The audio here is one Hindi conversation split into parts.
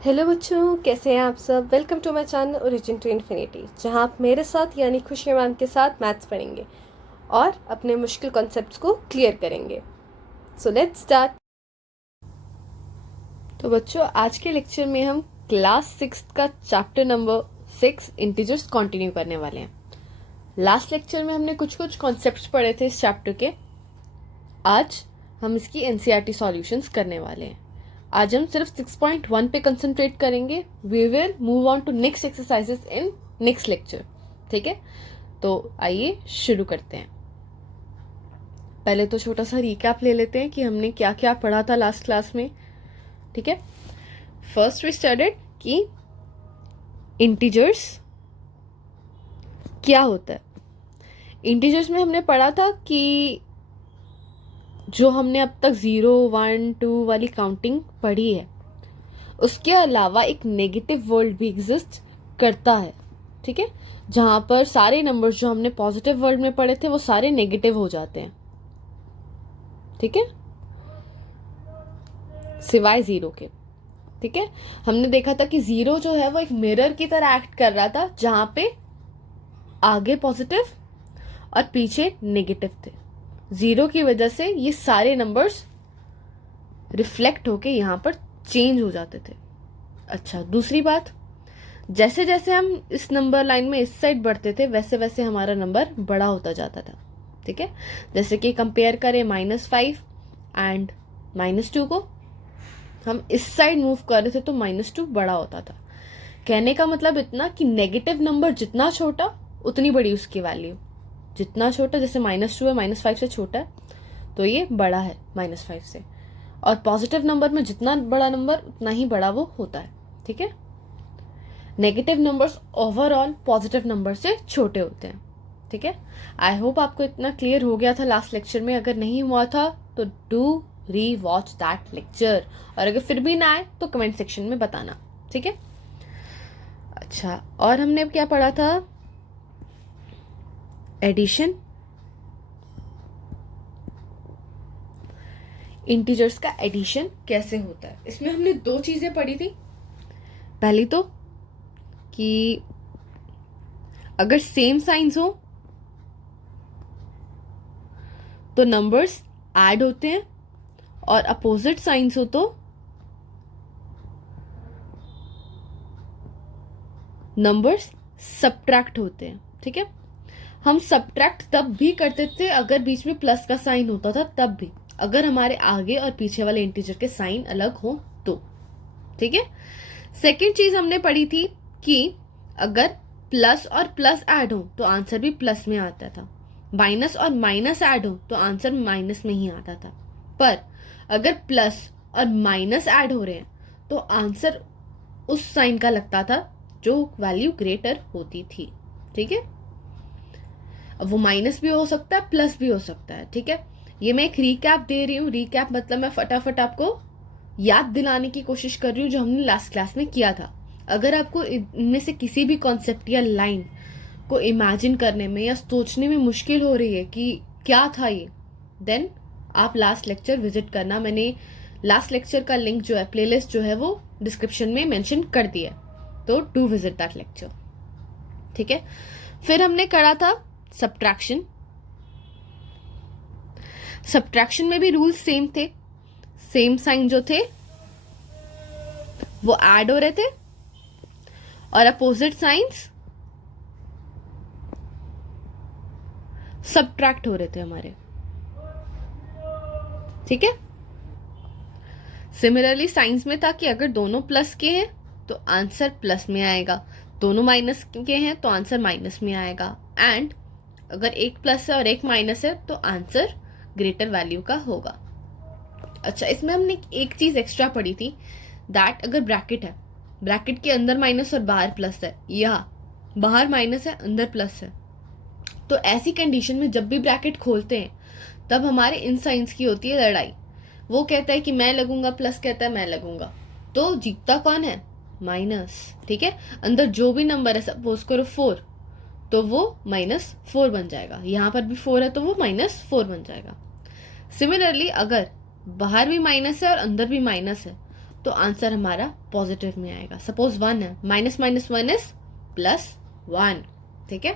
हेलो बच्चों, कैसे हैं आप सब। Welcome to my channel Origin to Infinity, जहां आप मेरे साथ यानी खुशी मैम के साथ मैथ्स पढ़ेंगे और अपने मुश्किल कॉन्सेप्ट्स को क्लियर करेंगे। So let's start. तो बच्चों, आज के लेक्चर में हम क्लास 6 का चैप्टर नंबर 6 इंटीजर्स कंटिन्यू करने वाले हैं। लास्ट लेक्चर में हमने कुछ कॉन्सेप्ट्स पढ़े थे इस चैप्टर के। आज हम इसकी एनसीईआरटी सॉल्यूशंस करने वाले हैं। आज हम सिर्फ 6.1 पे कंसंट्रेट करेंगे। We will move on to next exercises in next lecture. ठीक है, तो आइए शुरू करते हैं। पहले तो छोटा सा रिकैप ले लेते हैं कि हमने क्या क्या पढ़ा था लास्ट क्लास में। ठीक है, फर्स्ट वी स्टडीड कि इंटीजर्स क्या होता है। इंटीजर्स में हमने पढ़ा था कि जो हमने अब तक 0, 1, 2 वाली काउंटिंग पढ़ी है, उसके अलावा एक नेगेटिव वर्ल्ड भी एग्जिस्ट करता है। ठीक है, जहां पर सारे नंबर्स जो हमने पॉजिटिव वर्ल्ड में पढ़े थे वो सारे नेगेटिव हो जाते हैं। ठीक है, सिवाय 0 के। ठीक है, हमने देखा था कि 0 जो है वो एक मिरर की तरह एक्ट कर रहा था, जहां पे आगे पॉजिटिव और पीछे नेगेटिव थे। 0 की वजह से ये सारे नंबर्स रिफ्लेक्ट होके यहां पर चेंज हो जाते थे। अच्छा, दूसरी बात, जैसे जैसे हम इस नंबर लाइन में इस साइड बढ़ते थे वैसे वैसे हमारा नंबर बड़ा होता जाता था। ठीक है, जैसे कि कंपेयर करें -5 एंड -2 को, हम इस साइड मूव कर रहे थे तो -2 बड़ा होता था। कहने का मतलब इतना कि नेगेटिव नंबर जितना छोटा उतनी बड़ी उसकी वैल्यू। जितना छोटा, जैसे -2 है, -5 से छोटा है तो ये बड़ा है -5 से। और पॉजिटिव नंबर में जितना बड़ा नंबर उतना ही बड़ा वो होता है। ठीक है, negative numbers overall positive number से छोटे होते हैं। ठीक है, आई होप आपको इतना क्लियर हो गया था लास्ट लेक्चर में। अगर नहीं हुआ था तो डू री वॉच दैट लेक्चर, और अगर फिर भी ना आए तो कमेंट सेक्शन में बताना। ठीक है, अच्छा, और हमने क्या पढ़ा था? एडिशन, इंटीजर्स का एडिशन कैसे होता है। इसमें हमने 2 चीजें पढ़ी थी। पहली तो कि अगर सेम साइंस हो तो नंबर्स ऐड होते हैं, और अपोजिट साइंस हो तो नंबर्स सब्ट्रैक्ट होते हैं। ठीक है, हम सब्ट्रैक्ट तब भी करते थे अगर बीच में प्लस का साइन होता था, तब भी अगर हमारे आगे और पीछे वाले इंटीजर के साइन अलग हो तो। ठीक है, सेकेंड चीज हमने पढ़ी थी कि अगर प्लस और प्लस ऐड हो तो आंसर भी प्लस में आता था, माइनस और माइनस ऐड हो तो आंसर माइनस में ही आता था। पर अगर प्लस और माइनस ऐड हो रहे हैं तो आंसर उस साइन का लगता था जो वैल्यू ग्रेटर होती थी। ठीक है, अब वो माइनस भी हो सकता है, प्लस भी हो सकता है। ठीक है, ये मैं एक रीकैप दे रही हूँ। रीकैप मतलब मैं फटाफट आपको याद दिलाने की कोशिश कर रही हूँ जो हमने लास्ट क्लास में किया था। अगर आपको इनमें से किसी भी कॉन्सेप्ट या लाइन को इमेजिन करने में या सोचने में मुश्किल हो रही है कि क्या था ये, देन आप लास्ट लेक्चर विजिट करना। मैंने लास्ट लेक्चर का लिंक जो है, प्लेलिस्ट जो है, वो डिस्क्रिप्शन में मेंशन कर दिया है, तो डू विजिट दैट लेक्चर। ठीक है, फिर हमने करा था सब्ट्रैक्शन। सब्ट्रैक्शन में भी रूल सेम थे। सेम साइन जो थे वो ऐड हो रहे थे, और अपोजिट साइंस सब्ट्रैक्ट हो रहे थे हमारे। ठीक है, सिमिलरली साइंस में था कि अगर दोनों प्लस के हैं तो आंसर प्लस में आएगा, दोनों माइनस के हैं तो आंसर माइनस में आएगा, एंड अगर एक प्लस है और एक माइनस है तो आंसर ग्रेटर वैल्यू का होगा। अच्छा, इसमें हमने एक चीज एक्स्ट्रा पढ़ी थी, दैट अगर ब्रैकेट है, ब्रैकेट के अंदर माइनस और बाहर प्लस है, या बाहर माइनस है अंदर प्लस है, तो ऐसी कंडीशन में जब भी ब्रैकेट खोलते हैं तब हमारे इन साइंस की होती है लड़ाई। वो कहता है कि मैं लगूंगा, प्लस कहता है मैं लगूंगा, तो जीतता कौन है? माइनस। ठीक है, अंदर जो भी नंबर है, सपोज करो 4, तो वो -4 बन जाएगा। यहां पर भी 4 है तो वो -4 बन जाएगा। सिमिलरली अगर बाहर भी माइनस है और अंदर भी माइनस है, तो आंसर हमारा पॉजिटिव में आएगा. सपोज 1 है, माइनस माइनस 1 इज +1. ठीक है.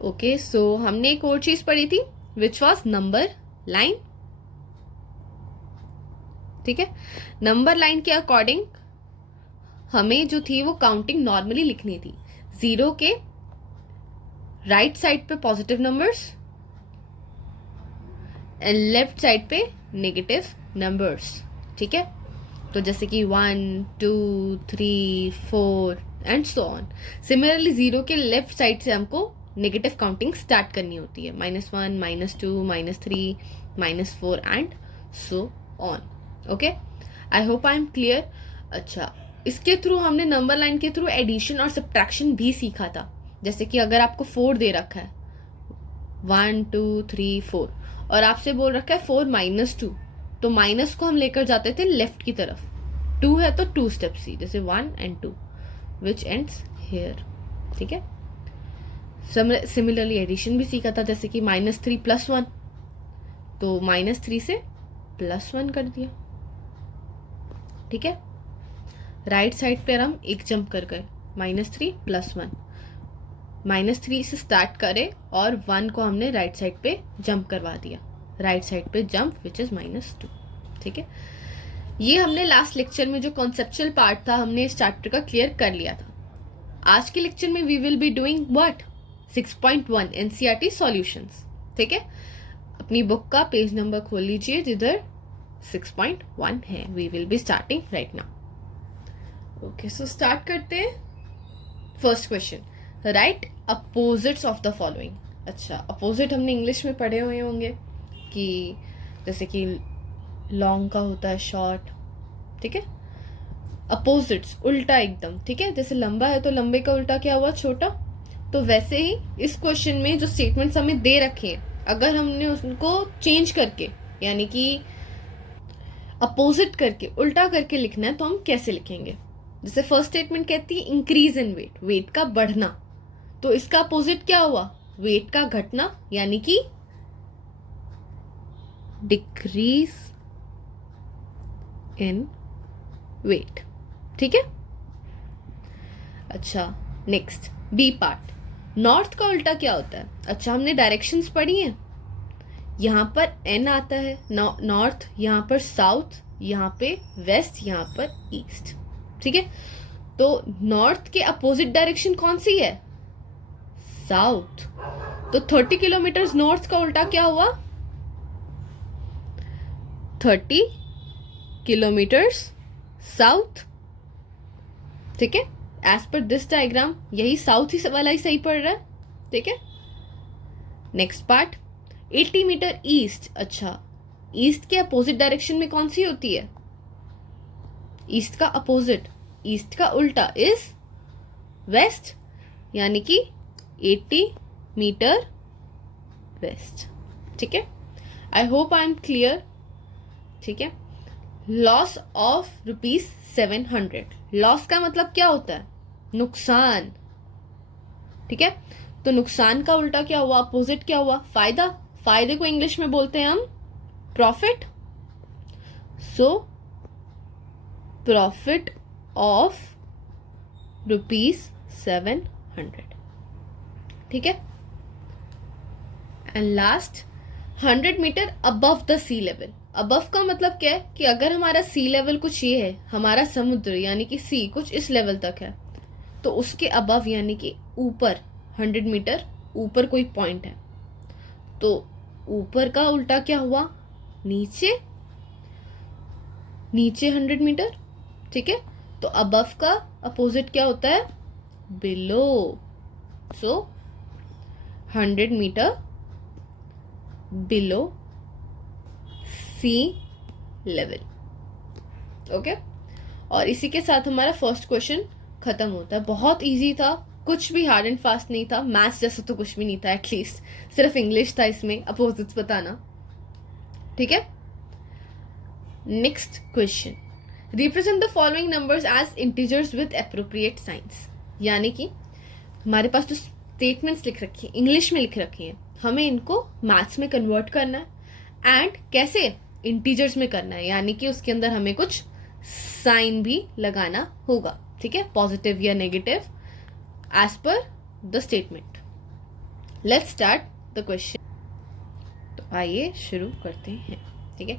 ओके, सो हमने एक और चीज पढ़ी थी विच वॉज नंबर लाइन. ठीक है. नंबर लाइन के अकॉर्डिंग हमें जो थी वो काउंटिंग नॉर्मली लिखनी थी. 0 के राइट साइड पे positive numbers and left side पे नेगेटिव नंबर्स. ठीक है. तो जैसे कि 1 2 3 4 एंड सो ऑन. सिमिलरली 0 के लेफ्ट साइड से हमको नेगेटिव काउंटिंग स्टार्ट करनी होती है. -1 -2 -3 -4 and so on. Okay, I hope I am clear. अच्छा, इसके थ्रू हमने नंबर लाइन के थ्रू एडिशन और सब्ट्रैक्शन भी सीखा था. जैसे कि अगर आपको 4 दे रखा है 1 2 3 4 और आपसे बोल रखा है 4 -2, तो माइनस को हम लेकर जाते थे लेफ्ट की तरफ. 2 है तो 2 स्टेप्स ही, जैसे 1 and 2 विच एंड्स हेयर. ठीक है. सिमिलरली एडिशन भी सीखा था, जैसे कि -3 + 1, तो -3 से +1 कर दिया. ठीक है. राइट साइड पर हम एक जंप कर गए, -3 + 1. -3 से स्टार्ट करे और 1 को हमने राइट साइड पे जंप करवा दिया. राइट साइड पे जंप विच इज -2. ठीक है. ये हमने लास्ट लेक्चर में जो कॉन्सेप्चुअल पार्ट था हमने इस चैप्टर का क्लियर कर लिया था. आज के लेक्चर में we will be doing what 6.1 NCERT solutions. ठीक है. अपनी बुक का पेज नंबर खोल लीजिए जिधर 6.1 है. We will be starting right now. Okay, so start करते हैं. First question, write opposites of the following. अच्छा, अपोजिट हमने इंग्लिश में पढ़े हुए होंगे कि जैसे कि लॉन्ग का होता है शॉर्ट. ठीक है. अपोजिट्स उल्टा एकदम. ठीक है. जैसे लंबा है तो लंबे का उल्टा क्या हुआ, छोटा. तो वैसे ही इस क्वेश्चन में जो स्टेटमेंट्स हमें दे रखे हैं, अगर हमने उनको चेंज करके यानी कि अपोजिट करके उल्टा करके लिखना है तो हम कैसे लिखेंगे. जैसे फर्स्ट स्टेटमेंट कहती है इंक्रीज इन वेट, वेट का बढ़ना. तो इसका अपोजिट क्या हुआ, वेट का घटना, यानी कि डिक्रीज इन वेट. ठीक है. अच्छा, नेक्स्ट बी पार्ट. नॉर्थ का उल्टा क्या होता है. अच्छा, हमने डायरेक्शंस पढ़ी हैं. यहां पर एन आता है नॉर्थ, यहां पर साउथ, यहां पे वेस्ट, यहां पर ईस्ट. ठीक है. तो नॉर्थ के अपोजिट डायरेक्शन कौन सी है, साउथ. तो 30 किलोमीटर नॉर्थ का उल्टा क्या हुआ, 30 किलोमीटर साउथ. ठीक है. एज पर दिस डायग्राम यही साउथ ही वाला ही सही पड़ रहा है. ठीक है. Next part 80 metre east. अच्छा, ईस्ट के अपोजिट डायरेक्शन में कौन सी होती है, ईस्ट का अपोजिट, ईस्ट का उल्टा इज वेस्ट, यानी कि 80 मीटर वेस्ट. ठीक है. I hope I am clear. ठीक है. Loss of ₹700. लॉस का मतलब क्या होता है, नुकसान. ठीक है. तो नुकसान का उल्टा क्या हुआ, अपोजिट क्या हुआ, फायदा. फायदे को इंग्लिश में बोलते हैं हम प्रॉफिट. So profit of ₹700. ठीक है. And last 100 metre above the sea level. Above का मतलब क्या है कि अगर हमारा सी लेवल कुछ ये है, हमारा समुद्र यानी कि सी कुछ इस लेवल तक है, तो उसके अबव यानी कि ऊपर 100 मीटर ऊपर कोई पॉइंट है, तो ऊपर का उल्टा क्या हुआ, नीचे. नीचे 100 मीटर. ठीक है. तो अबव का अपोजिट क्या होता है, बिलो. सो 100 मीटर बिलो सी लेवल. ओके. और इसी के साथ हमारा फर्स्ट क्वेश्चन खत्म होता है. बहुत इजी था, कुछ भी हार्ड एंड फास्ट नहीं था. मैथ्स जैसा तो कुछ भी नहीं था, एटलीस्ट सिर्फ इंग्लिश था इसमें अपोजिट्स बताना. ठीक है. Next question, represent the following numbers as integers with appropriate signs. यानी कि हमारे पास जो स्टेटमेंट्स लिख रखी है इंग्लिश में लिख रखी हैं, हमें इनको मैथ्स में कन्वर्ट करना है. एंड कैसे, इंटीजर्स में करना है, यानी कि उसके अंदर हमें कुछ साइन भी लगाना होगा, ठीक है, पॉजिटिव या negative as per the statement. Let's start the question. तो आइए शुरू करते हैं, ठीक है।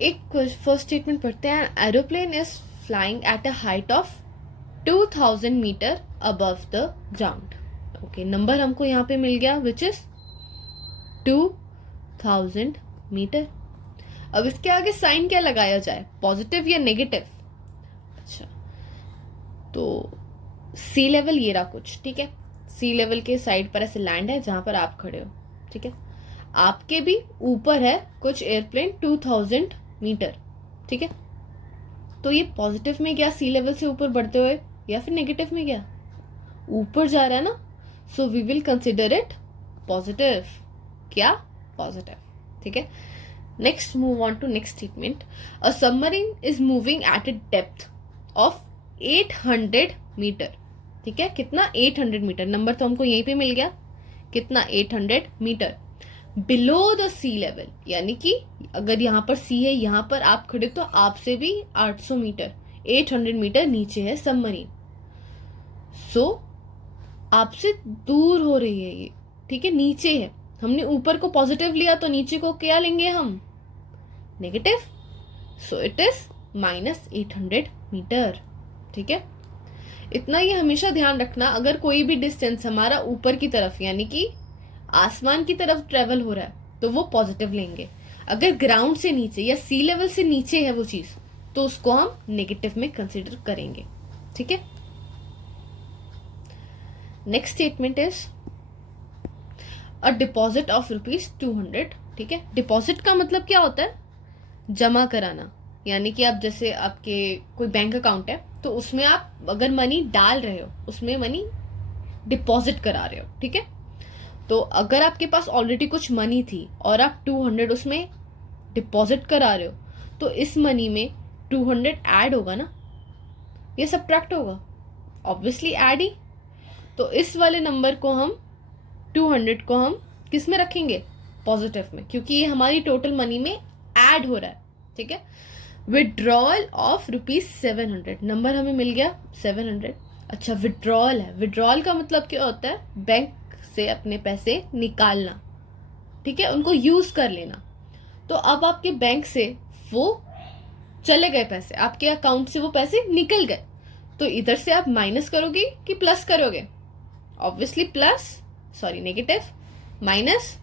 एक फर्स्ट स्टेटमेंट पढ़ते हैं। Aeroplane is flying at a height of 2000 metre above the ground. Okay, number हमको यहाँ पे मिल गया विच इज 2000 मीटर। अब इसके आगे साइन क्या लगाया जाए, पॉजिटिव या नेगेटिव? अच्छा, तो सी लेवल ये रहा कुछ, ठीक है। सी लेवल के साइड पर ऐसे लैंड है जहां पर आप खड़े हो, ठीक है। आपके भी ऊपर है कुछ एयरप्लेन 2000 मीटर, ठीक है। तो ये पॉजिटिव में गया सी लेवल से ऊपर बढ़ते हुए, या फिर नेगेटिव में गया? ऊपर जा रहा है ना, so we will consider it positive. क्या? पॉजिटिव, ठीक है। Next move on to next statement. A submarine is moving at a depth of 800 metre, ठीक है। कितना? 800 मीटर। नंबर तो हमको यहीं पे मिल गया, कितना? 800 metre below the sea level, यानी कि अगर यहां पर सी है, यहां पर आप खड़े तो आपसे भी 800 मीटर, 800 मीटर नीचे है सबमरीन। सो आपसे दूर हो रही है ये, ठीक है, नीचे है। हमने ऊपर को पॉजिटिव लिया तो नीचे को क्या लेंगे हम? Negative. So it is -800 metre, ठीक है। इतना ही हमेशा ध्यान रखना, अगर कोई भी डिस्टेंस हमारा ऊपर की तरफ यानी कि आसमान की तरफ ट्रेवल हो रहा है तो वो पॉजिटिव लेंगे। अगर ग्राउंड से नीचे या सी लेवल से नीचे है वो चीज, तो उसको हम नेगेटिव में कंसीडर करेंगे, ठीक है। Next statement is a deposit of ₹200, ठीक है। डिपॉजिट का मतलब क्या होता है? जमा कराना, यानी कि आप जैसे आपके कोई बैंक अकाउंट है तो उसमें आप अगर मनी डाल रहे हो, उसमें मनी डिपॉजिट करा रहे हो, ठीक है। तो अगर आपके पास ऑलरेडी कुछ मनी थी और आप 200 उसमें डिपॉजिट करा रहे हो, तो इस मनी में 200 ऐड होगा ना, ये सब्ट्रैक्ट होगा? ऑब्वियसली ऐड ही। तो इस वाले नंबर को हम 200 को हम किस में रखेंगे? पॉजिटिव में, क्योंकि ये हमारी टोटल मनी में ऐड हो रहा है, ठीक है। विड्रॉल ऑफ ₹700, नंबर हमें मिल गया 700। अच्छा, विड्रॉल है। विड्रॉल का मतलब क्या होता है? बैंक से अपने पैसे निकालना, ठीक है, उनको यूज कर लेना। तो अब आपके बैंक से वो चले गए पैसे, आपके अकाउंट से वो पैसे निकल गए, तो इधर से आप माइनस करोगे कि प्लस करोगे? Obviously plus, sorry negative, minus.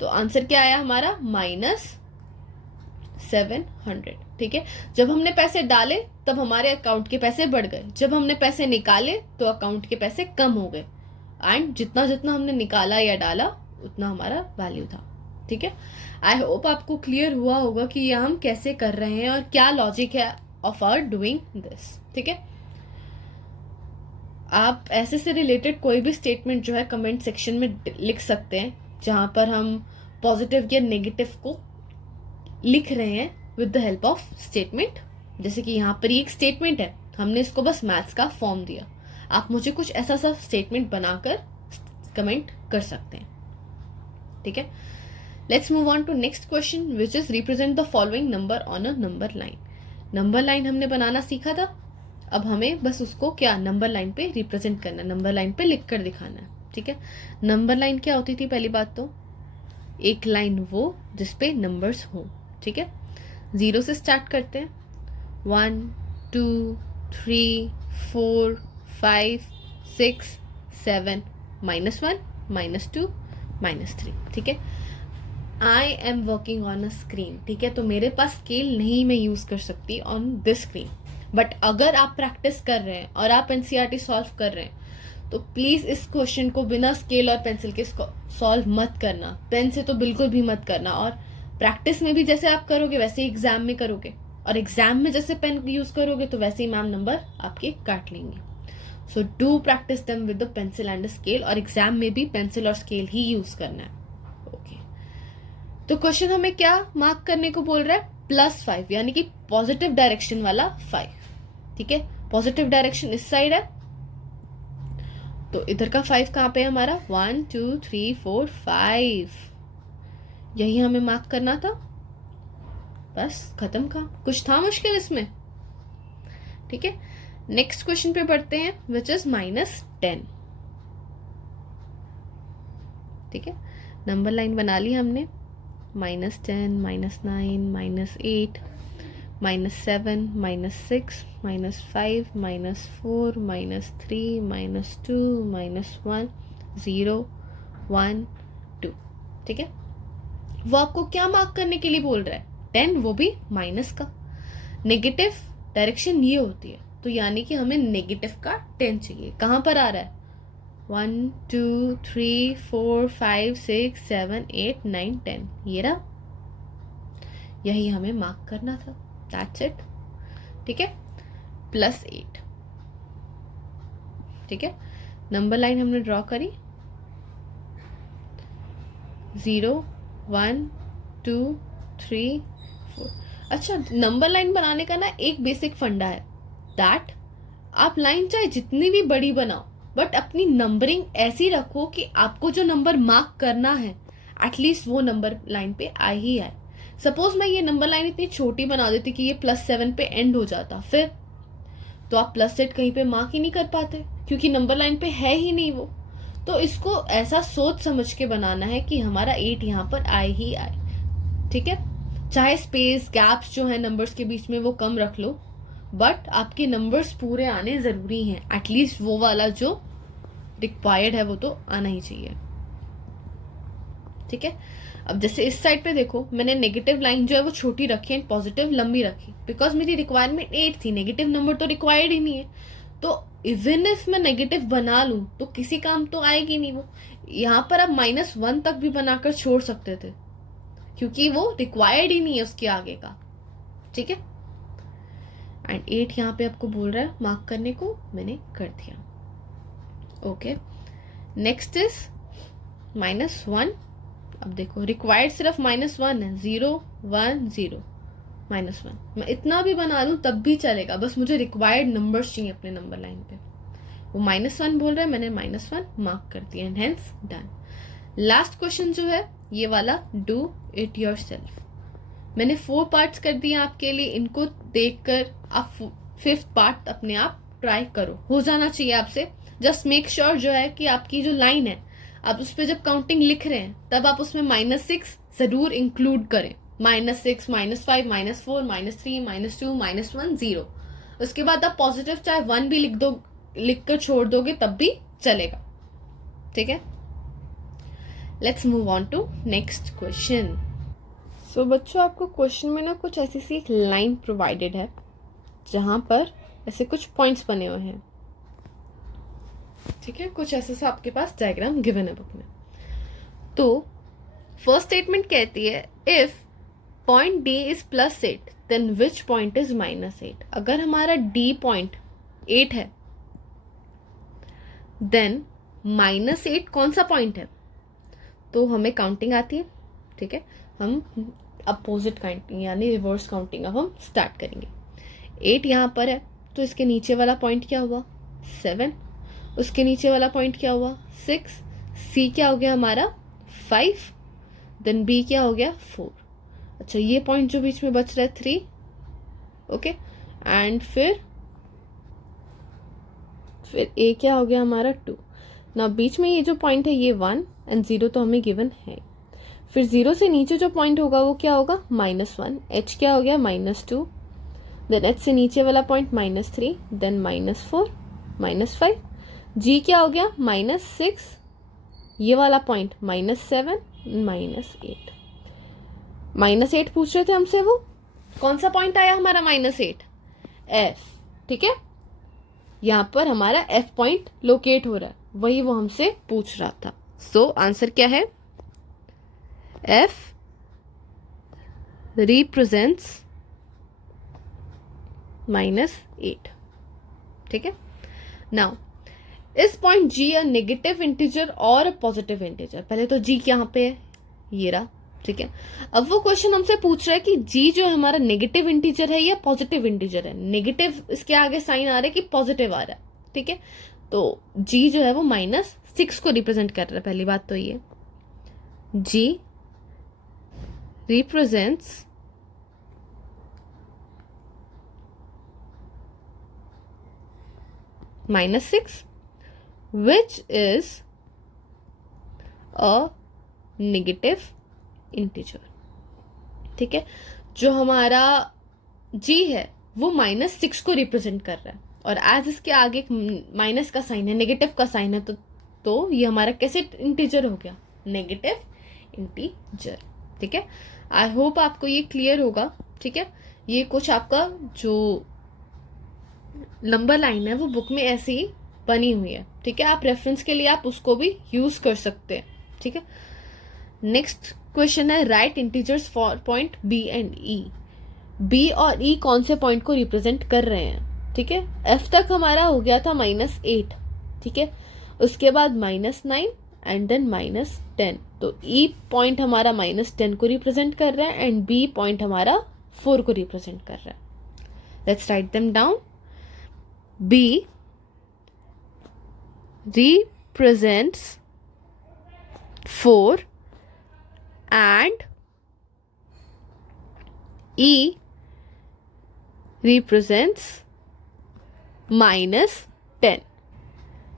तो आंसर क्या आया हमारा? -700, ठीक है। जब हमने पैसे डाले तब हमारे अकाउंट के पैसे बढ़ गए, जब हमने पैसे निकाले तो अकाउंट के पैसे कम हो गए, एंड जितना जितना हमने निकाला या डाला उतना हमारा वैल्यू था, ठीक है। आई होप आपको क्लियर हुआ होगा कि ये हम कैसे कर रहे हैं और क्या लॉजिक है ऑफ आवर डूइंग दिस, ठीक है। आप ऐसे से रिलेटेड कोई भी स्टेटमेंट जो है कमेंट सेक्शन में लिख सकते हैं, जहां पर हम पॉजिटिव या नेगेटिव को लिख रहे हैं with the help of statement. जैसे कि यहाँ पर एक स्टेटमेंट है, हमने इसको बस मैथ्स का फॉर्म दिया। आप मुझे कुछ ऐसा सा स्टेटमेंट बनाकर कमेंट कर सकते हैं, ठीक है। Let's move on to next question which is represent the following number on a number line. Number line हमने बनाना सीखा था, अब हमें बस उसको क्या नंबर लाइन पे रिप्रेजेंट करना है, नंबर लाइन पे लिख कर दिखाना है, ठीक है। नंबर लाइन क्या होती थी? पहली बात तो एक लाइन वो जिसपे नंबर्स हो, ठीक है। 0 से स्टार्ट करते हैं, 1 2 3 4 5 6 7 -1 -2 -3, ठीक है। I am working on a screen, ठीक है। तो मेरे पास स्केल नहीं मैं यूज कर सकती ऑन दिस स्क्रीन, बट अगर आप प्रैक्टिस कर रहे हैं और आप एनसीईआरटी सॉल्व कर रहे हैं तो प्लीज इस क्वेश्चन को बिना स्केल और पेंसिल के सॉल्व मत करना, पेन से तो बिल्कुल भी मत करना। और प्रैक्टिस में भी जैसे आप करोगे वैसे ही एग्जाम में करोगे, और एग्जाम में जैसे पेन यूज करोगे तो वैसे ही मैम नंबर आपके काट लेंगे। So do practice them with the pencil and scale, और एग्जाम में भी पेंसिल और स्केल ही यूज करना है, ओके। तो क्वेश्चन हमें क्या मार्क करने को बोल रहा है? +5, यानी कि पॉजिटिव डायरेक्शन वाला 5, ठीक है। पॉजिटिव डायरेक्शन इस साइड है, तो इधर का 5 कहाँ पे है हमारा? 1 2 3 4 5, यही हमें मार्क करना था, बस खत्म का, कुछ था मुश्किल इसमें? ठीक है, नेक्स्ट क्वेश्चन पे बढ़ते हैं, विच इज -10। ठीक है, नंबर लाइन बना ली हमने, -10, -9, -8, -7, -6, -5, -4, -3, -2, -1, 0, 1, 2। ठीक है, वो आपको क्या मार्क करने के लिए बोल रहा है? 10, वो भी माइनस का। नेगेटिव डायरेक्शन ये होती है, तो यानी कि हमें नेगेटिव का 10 चाहिए। कहां पर आ रहा है? 1, 2, 3, 4, 5, 6, 7, 8, 9, 10, ये रहा, यही हमें मार्क करना था। That's it. ठीक है, +8। ठीक है, नंबर लाइन हमने ड्रॉ करी, 0, 1, 2, 3, 4। अच्छा, नंबर लाइन बनाने का ना एक बेसिक फंडा है, दैट आप लाइन चाहे जितनी भी बड़ी बनाओ, बट अपनी नंबरिंग ऐसी रखो कि आपको जो नंबर मार्क करना है एटलीस्ट वो नंबर लाइन पे आ ही आए। सपोज मैं ये नंबर लाइन इतनी छोटी बना देती कि ये +7 पे एंड हो जाता, फिर तो आप +8 कहीं पे मार्क ही नहीं कर पाते, क्योंकि नंबर लाइन पे है ही नहीं वो। तो इसको ऐसा सोच समझ के बनाना है कि हमारा 8 यहाँ पर आए ही आए। ठीक है, चाहे स्पेस गैप्स जो है नंबर्स के बीच में वो कम रख लो, बट आपके नंबर्स पूरे आने जरूरी हैं। एटलीस्ट वो वाला जो रिक्वायर्ड है वो तो आना ही चाहिए। ठीक है, अब जैसे इस साइड पे देखो, मैंने नेगेटिव लाइन जो है वो छोटी रखी एंड पॉजिटिव लंबी रखी, बिकॉज मेरी रिक्वायरमेंट 8 थी, नेगेटिव नंबर तो रिक्वायर्ड ही नहीं है। तो इवन इफ मैं नेगेटिव बना लूं तो किसी काम तो आएगी नहीं वो। यहाँ पर आप -1 तक भी बनाकर छोड़ सकते थे, क्योंकि वो रिक्वायर्ड ही नहीं है उसके आगे का। ठीक है, एंड 8 यहाँ पे आपको बोल रहा है मार्क करने को, मैंने कर दिया। Okay, next is -1। अब देखो रिक्वायर्ड सिर्फ -1 है, 0, 1, 0, -1। मैं इतना भी बना लूं तब भी चलेगा, बस मुझे रिक्वायर्ड नंबर्स चाहिए अपने नंबर लाइन पे। वो -1 बोल रहा है, मैंने -1 मार्क कर दिया and hence done. Last question जो है ये वाला, डू इट योरसेल्फ। मैंने 4 पार्ट्स कर दिए आपके लिए, इनको देखकर आप 5th पार्ट अपने आप ट्राई करो, हो जाना चाहिए आपसे। जस्ट मेक श्योर जो है कि आपकी जो लाइन है, आप उस पर जब काउंटिंग लिख रहे हैं तब आप उसमें -6 जरूर इंक्लूड करें। -6, -5, -4, -3, -2, -1, 0। उसके बाद आप पॉजिटिव चाहे 1 भी लिख कर छोड़ दोगे तब भी चलेगा। ठीक है, let's move on to next question. So बच्चों, आपको क्वेश्चन में ना कुछ ऐसी सी एक लाइन प्रोवाइडेड है जहां पर ऐसे कुछ पॉइंट्स बने हुए हैं। ठीक है, कुछ ऐसा सा आपके पास डायग्राम गिवन है बुक में। तो फर्स्ट स्टेटमेंट कहती है, if point D is +8 then which point is -8। अगर हमारा डी पॉइंट 8 है देन -8 कौन सा पॉइंट है? तो हमें काउंटिंग आती है। ठीक है, हम अपोजिट काउंटिंग यानी रिवर्स काउंटिंग अब हम स्टार्ट करेंगे। 8 यहाँ पर है, तो इसके नीचे वाला पॉइंट क्या हुआ? 7। उसके नीचे वाला पॉइंट क्या हुआ? 6। सी क्या हो गया हमारा? 5। देन बी क्या हो गया? 4। अच्छा, ये पॉइंट जो बीच में बच रहा है 3। ओके, एंड फिर ए क्या हो गया हमारा? 2। ना बीच में ये जो पॉइंट है ये 1 एंड 0 तो हमें गिवन है। फिर 0 से नीचे जो पॉइंट होगा वो क्या होगा? -1। h क्या हो गया? -2। देन h से नीचे वाला पॉइंट -3, देन -4, -5। g क्या हो गया? -6। ये वाला पॉइंट -7, -8। -8 पूछ रहे थे हमसे, वो कौन सा पॉइंट आया हमारा -8? f। ठीक है, यहां पर हमारा f पॉइंट लोकेट हो रहा है, वही वो हमसे पूछ रहा था। सो आंसर क्या है? f represents -8। ठीक है, नाउ इस point g a negative integer और अ पॉजिटिव इंटीजर? पहले तो g यहाँ पे है, ये रहा। ठीक है, अब वो क्वेश्चन हमसे पूछ रहा है कि g जो हमारा नेगेटिव इंटीजर है या पॉजिटिव इंटीजर है। नेगेटिव इसके आगे साइन आ रहा है कि पॉजिटिव आ रहा है। ठीक है, तो g जो है वो -6 को रिप्रेजेंट कर रहा है। पहली बात तो ये g represents -6 which is a negative integer. ठीक है, जो हमारा g है वो -6 को रिप्रेजेंट कर रहा है, और एज इसके आगे एक माइनस का साइन है, नेगेटिव का साइन है, तो ये हमारा कैसे इंटीजर हो गया, नेगेटिव इंटीजर. ठीक है, आई होप आपको ये क्लियर होगा. ठीक है, ये कुछ आपका जो नंबर लाइन है वो बुक में ऐसे ही बनी हुई है. ठीक है, आप रेफरेंस के लिए आप उसको भी यूज कर सकते हैं. ठीक है, नेक्स्ट क्वेश्चन है write integers for point B and E. B और ई कौन से पॉइंट को रिप्रेजेंट कर रहे हैं. ठीक है, एफ तक हमारा हो गया था -8. ठीक है, उसके बाद -9 एंड देन -10. तो ई पॉइंट हमारा -10 को रिप्रेजेंट कर रहा है एंड बी पॉइंट हमारा 4 को रिप्रेजेंट कर रहा है. Let's write them down. B represents 4 and E represents -10.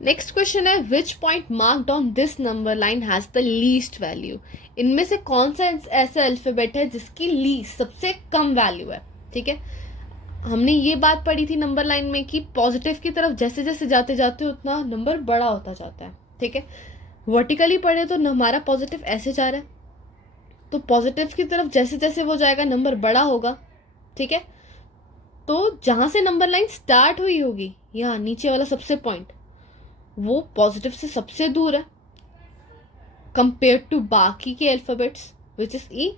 Next question है which point marked on this number line has the least value. इनमें से कौन सा ऐसा अल्फाबेट है जिसकी लीस्ट सबसे कम वैल्यू है. ठीक है, हमने ये बात पढ़ी थी नंबर लाइन में कि पॉजिटिव की तरफ जैसे जैसे जाते जाते उतना नंबर बड़ा होता जाता है. ठीक है, वर्टिकली पढ़े तो हमारा पॉजिटिव ऐसे जा रहा है, तो पॉजिटिव की तरफ जैसे जैसे वो जाएगा नंबर बड़ा होगा. ठीक है, तो जहां से नंबर लाइन स्टार्ट हुई होगी, यहाँ नीचे वाला सबसे पॉइंट, वो पॉजिटिव से सबसे दूर है कंपेयर टू बाकी के alphabets which is E.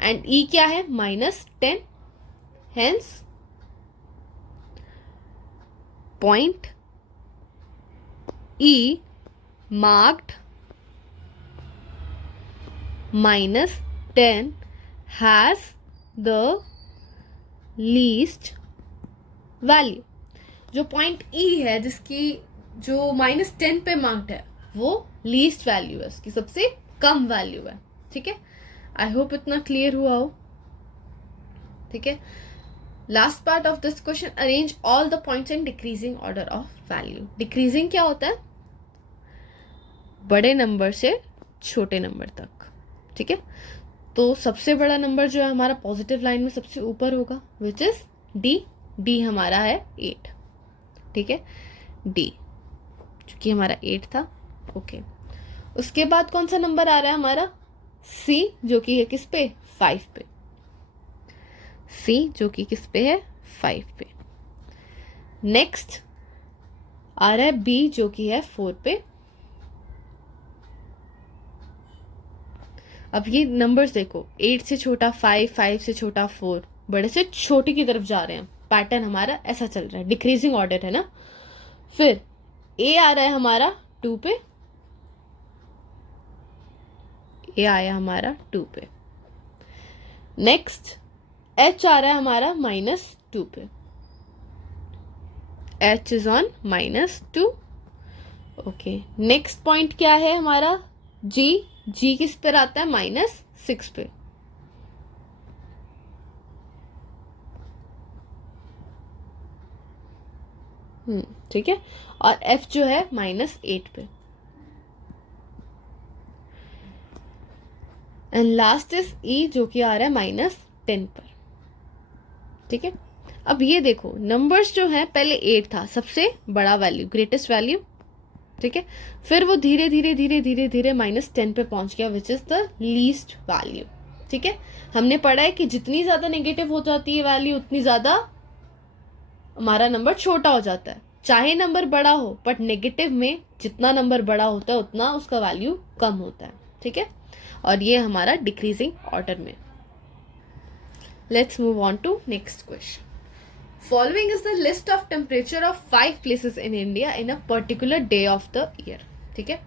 And E क्या है, -10. Hence point E marked -10 has the least value. जो पॉइंट E है जिसकी जो -10 पे मार्क्ड है वो लीस्ट वैल्यू है, उसकी सबसे कम वैल्यू है. ठीक है, आई होप इतना क्लियर हुआ हो. ठीक है, last part of this question, arrange all the points in decreasing order of value. Decreasing क्या होता है, बड़े नंबर से छोटे नंबर तक. ठीक है, तो सबसे बड़ा नंबर जो है हमारा पॉजिटिव लाइन में सबसे ऊपर होगा विच इज डी. डी हमारा है 8. ठीक है, डी चूंकि हमारा 8 था. ओके, उसके बाद कौन सा नंबर आ रहा है हमारा, सी, जो कि है किस पे, 5 पे. सी जो कि किस पे है, 5 पे. नेक्स्ट आ रहा है बी जो कि है 4 पे. अब ये नंबर्स देखो, 8 से छोटा 5, 5 से छोटा 4, बड़े से छोटे की तरफ जा रहे हैं. पैटर्न हमारा ऐसा चल रहा है, डिक्रीजिंग ऑर्डर है ना. फिर ए आ रहा है हमारा 2 पे. ए आया हमारा 2 पे. नेक्स्ट एच आ रहा है हमारा -2 पे. H is on -2. Okay, next point क्या है हमारा, जी. जी किस पर आता है, -6 पे. ठीक है, और एफ जो है -8 पे. एंड लास्ट इज ई जो कि आ रहा है -10 पर. ठीक है, अब ये देखो नंबर्स जो है, पहले 8 था सबसे बड़ा वैल्यू, ग्रेटेस्ट वैल्यू. ठीक है, फिर वो धीरे धीरे धीरे धीरे धीरे -10 पे पहुंच गया which is the least value. ठीक है, हमने पढ़ा है कि जितनी ज्यादा नेगेटिव हो जाती है वैल्यू उतनी ज्यादा हमारा नंबर छोटा हो जाता है. चाहे नंबर बड़ा हो बट नेगेटिव में जितना नंबर बड़ा होता है उतना उसका वैल्यू कम होता है. ठीक है, और ये हमारा डिक्रीजिंग ऑर्डर में. Let's move on to next question. Following is the list of temperature of 5 places in India in a particular day of the year. ठीक है,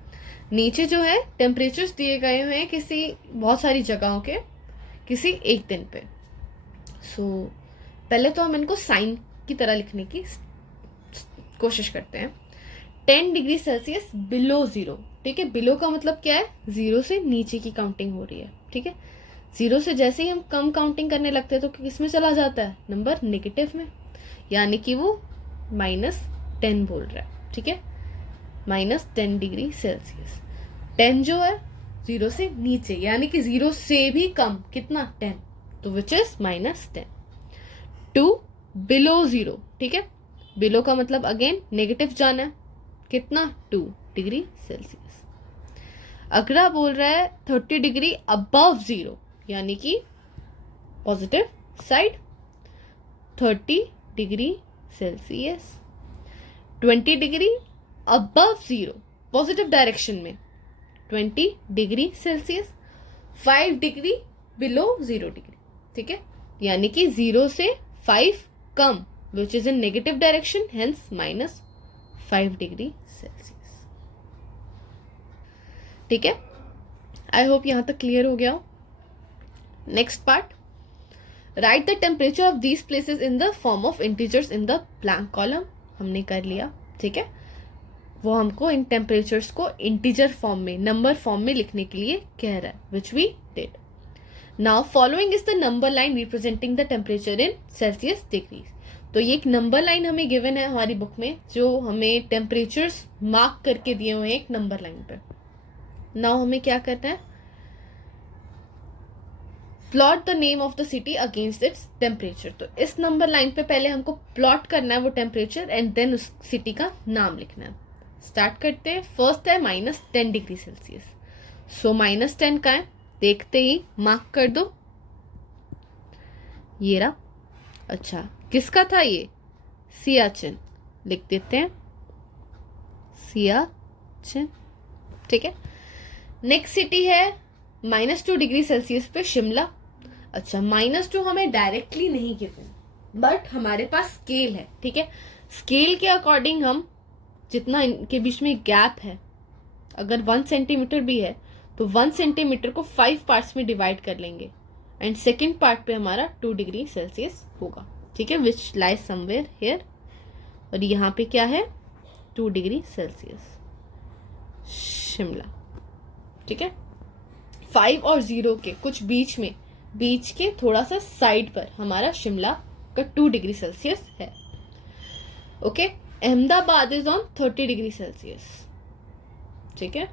नीचे जो है टेम्परेचर्स दिए गए हुए हैं किसी बहुत सारी जगहों के किसी एक दिन पे. पहले तो हम इनको साइन की तरह लिखने की कोशिश करते हैं. 10 डिग्री सेल्सियस बिलो 0. ठीक है, बिलो का मतलब क्या है, 0 से नीचे की काउंटिंग हो रही है. ठीक है, 0 से जैसे ही हम कम काउंटिंग करने लगते हैं तो किस में चला जाता है, नंबर नेगेटिव में, यानी कि वो 10 बोल रहा है, ठीक है, -10 डिग्री सेल्सियस। 10 जो है 0 से नीचे, यानी कि 0 से भी कम, कितना 10, तो विच इज -10। 2 बिलो 0, ठीक है, बिलो का मतलब अगेन नेगेटिव जाना है, कितना 2 डिग्री सेल्सियस। अगला बोल रहा है 30 डिग्री अबव 0, यानी कि positive side, 30 degree Celsius. 20 degree above 0 positive direction में, 20 degree Celsius. 5 degree below 0 degree, ठीक है, यानी कि 0 से 5 कम, which is in negative direction, hence -5 degree Celsius, ठीक है। आई होप यहां तक क्लियर हो गया हो। Next part, right the temperature of these places in the form of integers in the blank column. हमने कर लिया, ठीक है, वो हमको इन टेम्परेचर्स को इंटीजर फॉर्म में, नंबर फॉर्म में लिखने के लिए कह रहा है, which we did. Now following is the number line representing the temperature in Celsius degrees. तो ये एक नंबर लाइन हमें गिवन है हमारी बुक में, जो हमें टेम्परेचर्स मार्क करके दिए हुए हैं एक नंबर लाइन पर। नाउ हमें क्या करना है, plot the name of the city against its temperature. तो इस नंबर लाइन पे पहले हमको प्लॉट करना है वो टेम्परेचर, एंड देन उस सिटी का नाम लिखना है। स्टार्ट करते हैं। फर्स्ट है -10 डिग्री सेल्सियस। सो -10 का है, देखते ही मार्क कर दो, ये रहा। अच्छा, किसका था ये, सियाचिन, लिख देते हैं सियाचिन, ठीक है। नेक्स्ट सिटी है -2 डिग्री सेल्सियस पे शिमला। अच्छा, -2 हमें डायरेक्टली नहीं गिवन, बट हमारे पास स्केल है, ठीक है। स्केल के अकॉर्डिंग हम जितना इनके बीच में गैप है, अगर 1 सेंटीमीटर भी है तो 1 सेंटीमीटर को 5 पार्ट्स में डिवाइड कर लेंगे, एंड सेकेंड पार्ट पे हमारा 2 डिग्री सेल्सियस होगा, ठीक है, विच लाइज समवेयर हियर। और यहाँ पे क्या है, 2 डिग्री सेल्सियस शिमला, ठीक है। 5 और 0 के कुछ बीच में, बीच के थोड़ा सा साइड पर हमारा शिमला का 2 डिग्री सेल्सियस है, okay. Ahmedabad is on 30 degree Celsius, ठीक है,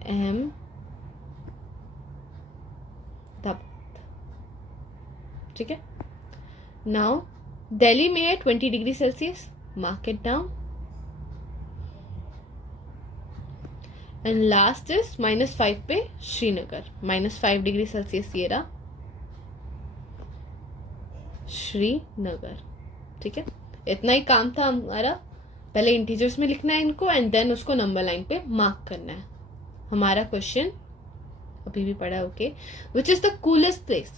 अहमदाबाद, ठीक है। नाउ दिल्ली में है 20 degree Celsius, mark it down. And last is -5 पे श्रीनगर, -5 डिग्री सेल्सियस, ये रहा श्रीनगर, ठीक है। इतना ही काम था हमारा, पहले इंटीजर्स में लिखना है इनको, एंड देन उसको नंबर लाइन पे मार्क करना है। हमारा क्वेश्चन अभी भी पड़ा है, okay, which is the coolest place.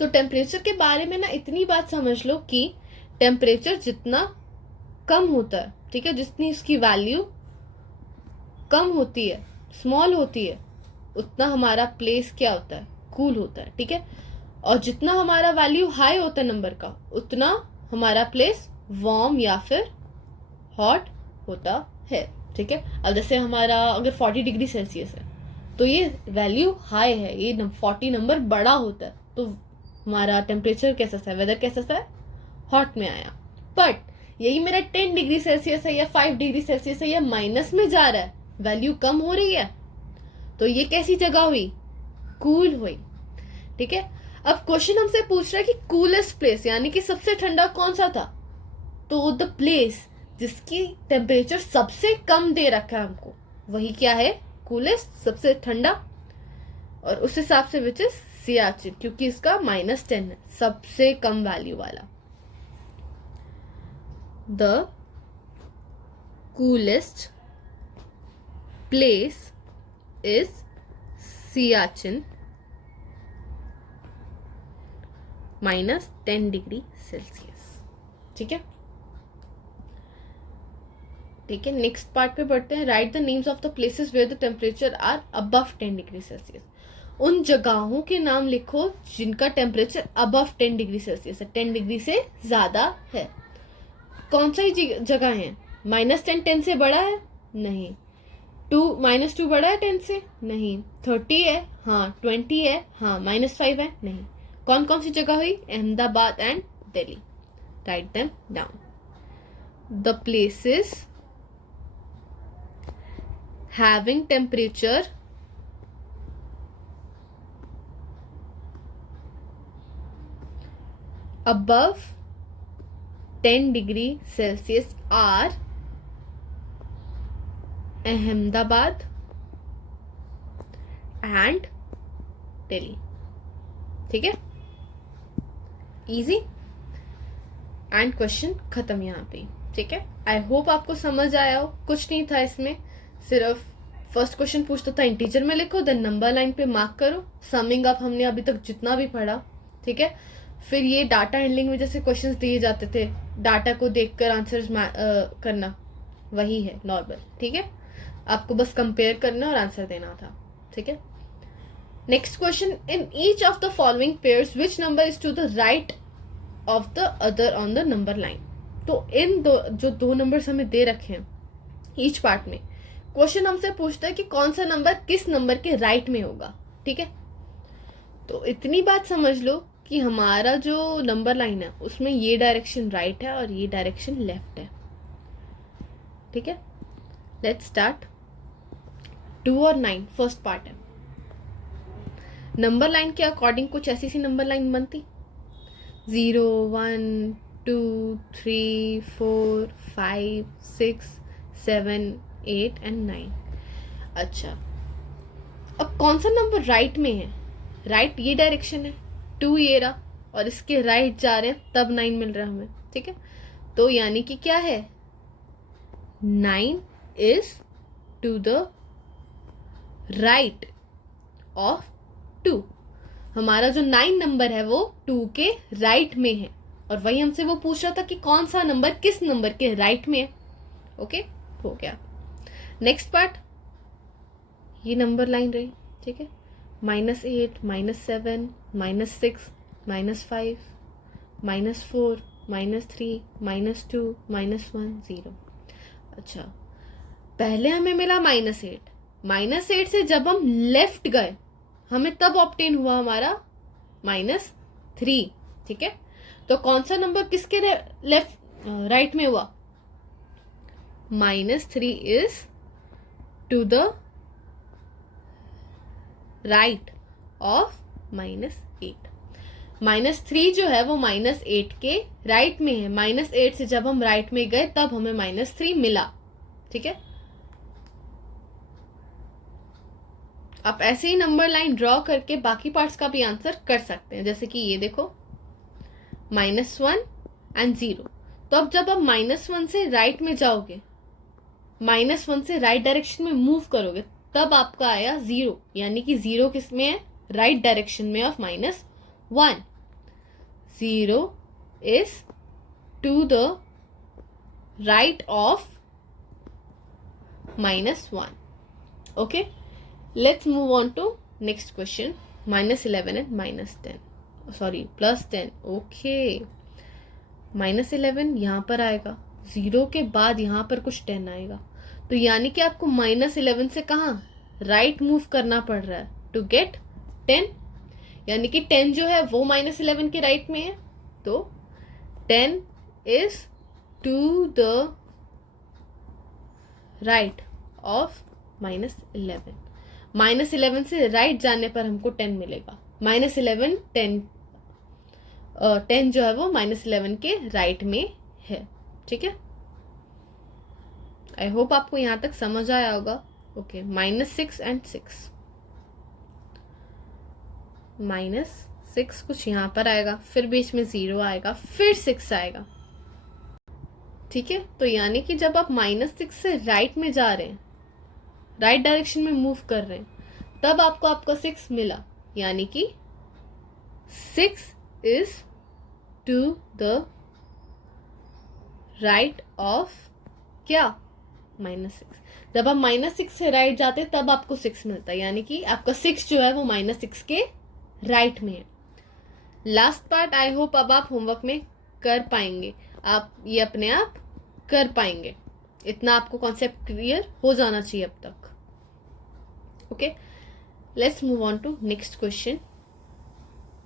तो टेम्परेचर के बारे में ना इतनी बात समझ लो कि टेम्परेचर जितना कम होता है, ठीक है, जितनी उसकी वैल्यू कम होती है, स्मॉल होती है, उतना हमारा प्लेस क्या होता है, कूल होता है, ठीक है। और जितना हमारा वैल्यू हाई होता है नंबर का, उतना हमारा प्लेस वार्म या फिर हॉट होता है, ठीक है। अब जैसे हमारा अगर 40 डिग्री सेल्सियस है तो ये वैल्यू हाई है, ये 40 नंबर बड़ा होता है, तो हमारा टेम्परेचर कैसा सा है, वेदर कैसा सा है, हॉट में आया। बट यही मेरा 10 डिग्री सेल्सियस है या 5 डिग्री सेल्सियस है या माइनस में जा रहा है, वैल्यू कम हो रही है, तो ये कैसी जगह हुई, कूल हुई, ठीक है। अब क्वेश्चन हमसे पूछ रहा है कि कूलेस्ट प्लेस, यानी कि सबसे ठंडा कौन सा था, तो द प्लेस जिसकी टेम्परेचर सबसे कम दे रखा है हमको, वही क्या है, कूलेस्ट, सबसे ठंडा। और उस हिसाब से विच इज सियाचिन, क्योंकि इसका -10 है, सबसे कम वैल्यू वाला। The coolest place is Siachen, -10 degree Celsius, ठीक है, ठीक है। नेक्स्ट पार्ट पे बढ़ते हैं। Right the names of the places where the temperature are above 10 degree Celsius. उन जगहों के नाम लिखो जिनका टेम्परेचर अबव 10 डिग्री सेल्सियस है, 10 डिग्री से ज्यादा है। कौन सा ही जगह है, -10 10 से बड़ा है, नहीं। -2 बड़ा है 10 से, नहीं। 30 है, हाँ। 20 है, हाँ। -5 है, नहीं। कौन कौन सी जगह हुई, Ahmedabad and Delhi. Right them down. the places having temperature above 10 degree Celsius are Ahmedabad and Delhi. ठीक है, इजी एंड क्वेश्चन खत्म यहाँ पे. ठीक है, आई होप आपको समझ आया हो. कुछ नहीं था इसमें, सिर्फ फर्स्ट क्वेश्चन पूछता था इंटीजर में लिखो, देन नंबर लाइन पे मार्क करो. समिंग अप हमने अभी तक जितना भी पढ़ा. ठीक है, फिर ये डाटा हैंडलिंग में जैसे क्वेश्चंस दिए जाते थे, डाटा को देखकर आंसर्स करना, वही है नॉर्मल. ठीक है, आपको बस कंपेयर करना और आंसर देना था. ठीक है, next question. In each of the following pairs which number is to the right of the other on the number line. तो इन जो दो नंबर्स हमें दे रखे हैं ईच पार्ट में, क्वेश्चन हमसे पूछता है कि कौन सा नंबर किस नंबर के राइट में होगा. ठीक है, तो इतनी बात समझ लो कि हमारा जो नंबर लाइन है उसमें ये डायरेक्शन राइट है और ये डायरेक्शन लेफ्ट है. ठीक है, लेट्स स्टार्ट. 2 और 9 फर्स्ट पार्ट है. नंबर लाइन के अकॉर्डिंग कुछ ऐसी सी नंबर लाइन बनती. 0 1 2 3 4 5 6 7 8 एंड 9. अच्छा, अब कौन सा नंबर राइट में है? राइट ये डायरेक्शन है, 2 ये रहा, और इसके राइट जा रहे हैं तब 9 मिल रहा है हमें. ठीक है, तो यानी कि क्या है, 9 is to the right of 2. हमारा जो 9 नंबर है वो 2 के राइट में है, और वही हमसे वो पूछ रहा था कि कौन सा नंबर किस नंबर के राइट में है. ओके, हो गया. नेक्स्ट पार्ट, ये नंबर लाइन रही. ठीक है, -8 -7 -6 -5 -4 -3 -2 -1 0. अच्छा, पहले हमें मिला -8. -8 से जब हम लेफ्ट गए हमें तब ऑब्टेन हुआ हमारा -3. ठीक है, तो कौन सा नंबर किसके लेफ्ट राइट में हुआ? -3 is to the right of -8. -3 जो है वो -8 के राइट में है. -8 से जब हम राइट में गए तब हमें -3 मिला. ठीक है, आप ऐसे ही नंबर लाइन ड्रॉ करके बाकी पार्ट्स का भी आंसर कर सकते हैं. जैसे कि ये देखो, -1 एंड 0. तो अब जब आप -1 से राइट में जाओगे, -1 से राइट डायरेक्शन में मूव करोगे, तब आपका आया 0, यानी कि 0 किस में है? राइट डायरेक्शन में of -1. 0 is to the right of -1. Okay, let's move on to next question. -11 and -10, sorry +10. okay, -11 यहाँ पर आएगा, 0 के बाद यहाँ पर कुछ 10 आएगा. तो यानी कि आपको -11 से कहाँ राइट मूव करना पड़ रहा है टू गेट 10. यानी कि 10 जो है वो -11 के राइट में है. तो 10 is to the right of -11. -11 से राइट जाने पर हमको 10 मिलेगा. -11 10 जो है वो -11 के राइट में है. ठीक है, आई होप आपको यहां तक समझ आया होगा. Okay, -6 and 6. -6 कुछ यहां पर आएगा, फिर बीच में 0 आएगा, फिर 6 आएगा. ठीक है, तो यानी कि जब आप -6 से राइट में जा रहे हैं, राइट डायरेक्शन में मूव कर रहे हैं, तब आपको आपका 6 मिला. यानी कि 6 is to the right of क्या? -6. जब आप -6 से राइट जाते हैं तब आपको 6 मिलता है. यानी कि आपका 6 जो है वो -6 के राइट में है. लास्ट पार्ट आई होप अब आप होमवर्क में कर पाएंगे. आप ये अपने आप कर पाएंगे. इतना आपको कॉन्सेप्ट क्लियर हो जाना चाहिए अब तक. Okay, let's move on to next question.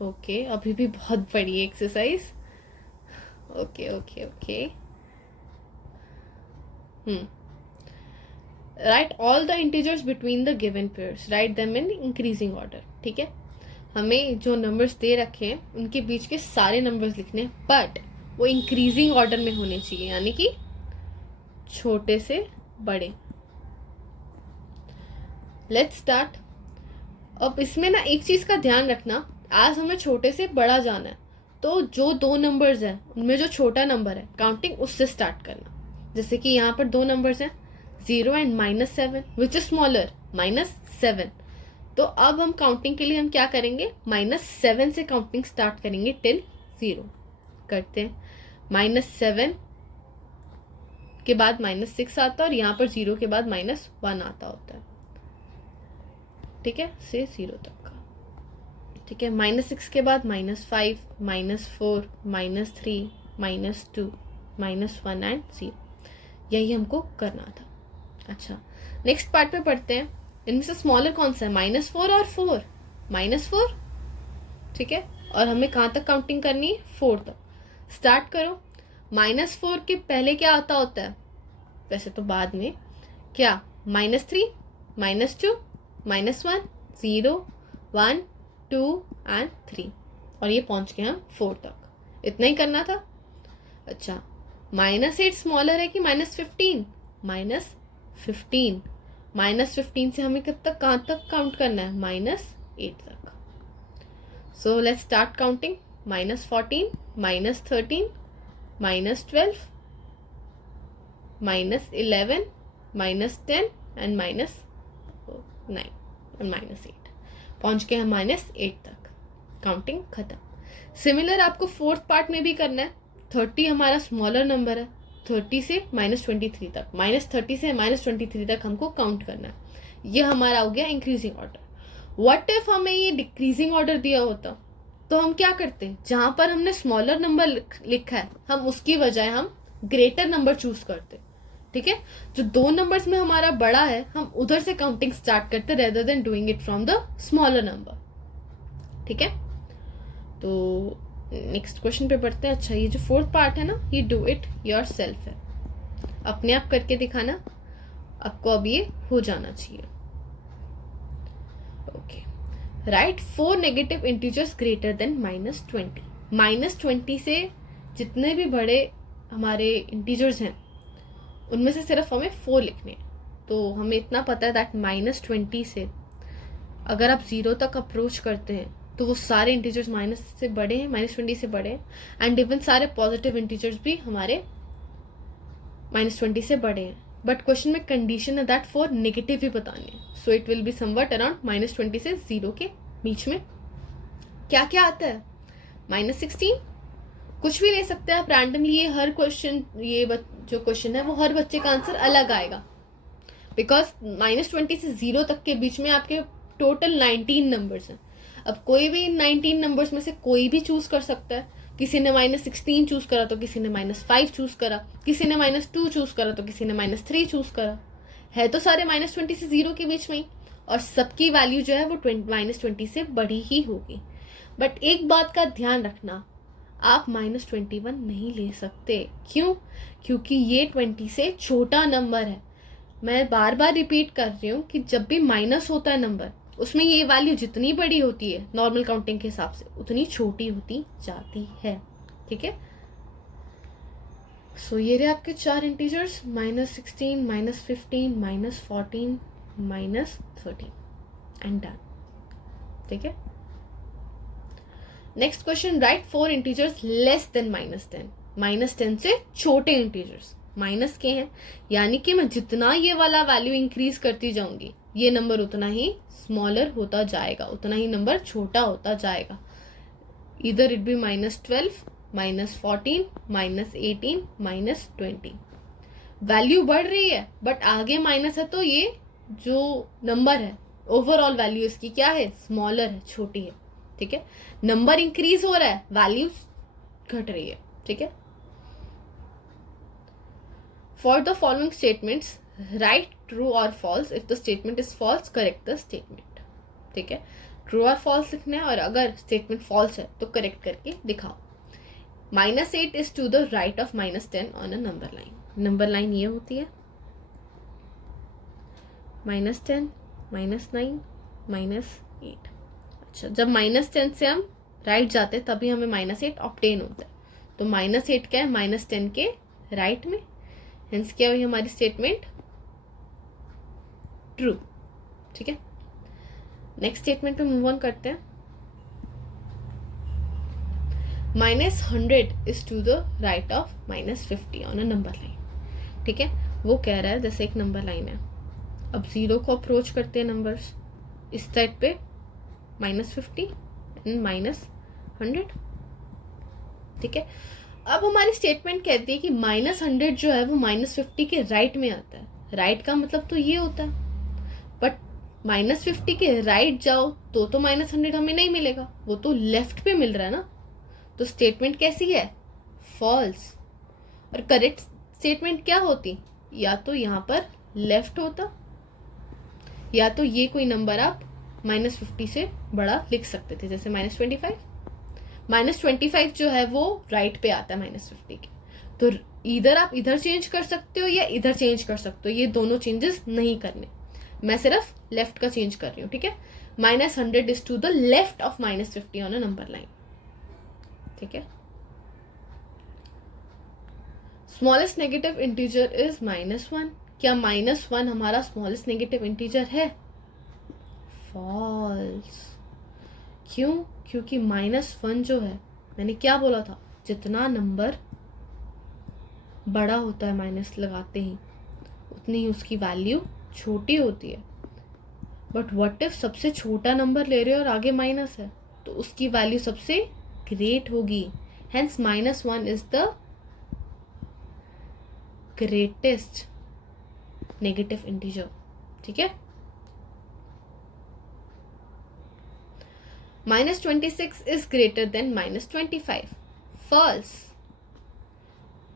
Okay, अभी भी बहुत बड़ी exercise. Okay okay okay, right all the integers between the given pairs, right them in increasing order. ठीक है, हमें जो नंबर्स दे रखे हैं उनके बीच के सारे नंबर्स लिखने हैं, बट वो इंक्रीजिंग ऑर्डर में होने चाहिए, यानी कि छोटे से बड़े. Let's start. अब इसमें ना एक चीज का ध्यान रखना, आज हमें छोटे से बड़ा जाना है, तो जो दो नंबर्स हैं उनमें जो छोटा नंबर है काउंटिंग उससे स्टार्ट करना. जैसे कि यहाँ पर दो नंबर्स हैं 0 एंड -7, विच इज स्मॉलर, -7. तो अब हम काउंटिंग के लिए हम क्या करेंगे, -7 से काउंटिंग स्टार्ट करेंगे टिल 0. करते हैं. -7 के बाद -6 आता है, और यहाँ पर 0 के बाद -1 आता होता है. ठीक है, से 0 तक का. ठीक है, -6 के बाद -5, -4, -3, -2, -1 एंड 0. यही हमको करना था. अच्छा, नेक्स्ट पार्ट पे पढ़ते हैं. इनमें से स्मॉलर कौन सा है, -4 और 4. -4. ठीक है, और हमें कहाँ तक काउंटिंग करनी है, 4 तक. स्टार्ट करो. -4 के पहले क्या आता होता है, वैसे तो बाद में, क्या, -3, -2, -1, 0, 1, 2 एंड 3. और ये पहुंच गए हम 4 तक. इतना ही करना था. अच्छा, -8 स्मॉलर है कि -15, -15. -15 से हमें कब तक, कहाँ तक काउंट करना है, -8 तक. So let's start counting. -14, -13, -12, -11, -10 and -9 and -8. पहुंच गए हम -8 तक. काउंटिंग खत्म. सिमिलर आपको फोर्थ पार्ट में भी करना है. 30 हमारा स्मॉलर नंबर है, 30 से -23 तक, -30 से -23 तक हमको काउंट करना है. ये हमारा हो गया इंक्रीजिंग ऑर्डर. व्हाट इफ हमें ये डिक्रीजिंग ऑर्डर दिया होता, तो हम क्या करते, जहां पर हमने स्मॉलर नंबर लिखा है हम उसकी बजाय हम ग्रेटर नंबर चूज करते. ठीक है, जो दो नंबर्स में हमारा बड़ा है हम उधर से काउंटिंग स्टार्ट करते rather than doing it from the smaller number. ठीक है, तो नेक्स्ट क्वेश्चन पे पढ़ते हैं. अच्छा, ये जो फोर्थ पार्ट है ना, ये डू इट योर सेल्फ है, अपने आप करके दिखाना. आपको अब ये हो जाना चाहिए. Okay, right 4 negative integers greater than -20. -20 से जितने भी बड़े हमारे इंटीजर्स हैं उनमें से सिर्फ हमें 4 लिखने हैं. तो हमें इतना पता है दैट -20 से अगर आप 0 तक अप्रोच करते हैं तो वो सारे इंटीजर्स माइनस से बड़े हैं, -20 से बड़े हैं. एंड इवन सारे पॉजिटिव इंटीजर्स भी हमारे -20 से बड़े हैं. बट क्वेश्चन में कंडीशन है दैट 4 नेगेटिव ही बतानी है. So it will be somewhat around -20 से 0 के बीच में. क्या क्या आता है, -16, कुछ भी ले सकते हैं आप रैंडमली. ये हर क्वेश्चन, ये जो क्वेश्चन है वो हर बच्चे का आंसर अलग आएगा, बिकॉज -20 से 0 तक के बीच में आपके टोटल 19 नंबर्स हैं. अब कोई भी 19 नंबर्स में से कोई भी चूज कर सकता है. किसी ने -16 चूज करा तो किसी ने -5 चूज करा, किसी ने -2 चूज करा तो किसी ने -3 चूज करा. है तो सारे -20 से 0 के बीच में ही, और सबकी वैल्यू जो है वो -20 से बड़ी ही होगी. बट एक बात का ध्यान रखना, आप -21 नहीं ले सकते. क्यों? क्योंकि ये 20 से छोटा नंबर है. मैं बार बार रिपीट कर रही हूँ कि जब भी माइनस होता है नंबर, उसमें ये वैल्यू जितनी बड़ी होती है नॉर्मल काउंटिंग के हिसाब से उतनी छोटी होती जाती है. ठीक है, सो ये रहे आपके 4 इंटीजर्स, -16, -15, -14, -13 एंड डन. ठीक है, next question, right 4 integers less than -10. -10 से छोटे इंटीजर्स माइनस के हैं, यानी कि मैं जितना ये वाला वैल्यू इंक्रीज करती जाऊंगी ये नंबर उतना ही स्मॉलर होता जाएगा, उतना ही नंबर छोटा होता जाएगा. इधर इट बी -12, -14, -18, -20. वैल्यू बढ़ रही है बट आगे माइनस है, तो ये जो नंबर है ओवरऑल वैल्यू इसकी क्या है, स्मॉलर है, छोटी है. ठीक है, नंबर इंक्रीज हो रहा है, वैल्यू घट रही है. ठीक है, for the following statements write true और false. If the statement is false correct the statement. ठीक है, ट्रू और फॉल्स लिखना है, और अगर स्टेटमेंट फॉल्स है तो करेक्ट करके दिखाओ. -8 is to the right of -10 on a number line. Number line ये होती है. -10, -9, -8। अच्छा, जब -10 से हम राइट जाते हैं तभी हमें -8 ऑब्टेन होता है। तो -8 क्या है, -10 के राइट में, हेंस क्या हुई हमारी स्टेटमेंट, ट्रू। ठीक है, नेक्स्ट स्टेटमेंट पे मूव ऑन करते हैं। -100 is to the right of -50 on a number line. ठीक है, वो कह रहा है जैसे एक नंबर लाइन है, अब 0 को अप्रोच करते हैं नंबर्स, इस साइड पे -50 एंड -100। ठीक है, अब हमारी स्टेटमेंट कहती है कि -100 जो है वो -50 के राइट में आता है। राइट का मतलब तो ये होता है, बट -50 के राइट जाओ तो -100 हमें नहीं मिलेगा, वो तो लेफ्ट पे मिल रहा है ना। तो स्टेटमेंट कैसी है, फॉल्स। और करेक्ट स्टेटमेंट क्या होती, या तो यहाँ पर लेफ्ट होता, या तो ये कोई नंबर आप -50 से बड़ा लिख सकते थे, जैसे -25। -25 जो है वो राइट पे आता है -50 के, तो इधर आप इधर चेंज कर सकते हो या इधर चेंज कर सकते हो, ये दोनों चेंजेस नहीं करने, मैं सिर्फ लेफ्ट का चेंज कर रही हूँ। ठीक है, -100 is to the left of -50 on a number line. ठीक है, स्मॉलेस्ट नेगेटिव इंटीजर इज -1। क्या -1 हमारा स्मॉलेस्ट नेगेटिव इंटीजर है, फॉल्स। क्यों, क्योंकि -1 जो है, मैंने क्या बोला था, जितना नंबर बड़ा होता है माइनस लगाते ही, उतनी ही उसकी वैल्यू छोटी होती है। बट व्हाट इफ सबसे छोटा नंबर ले रहे हो और आगे माइनस है, तो उसकी वैल्यू सबसे ग्रेट होगी, hence -1 is the greatest negative integer. ठीक है, -26 इज ग्रेटर देन -25, फॉल्स।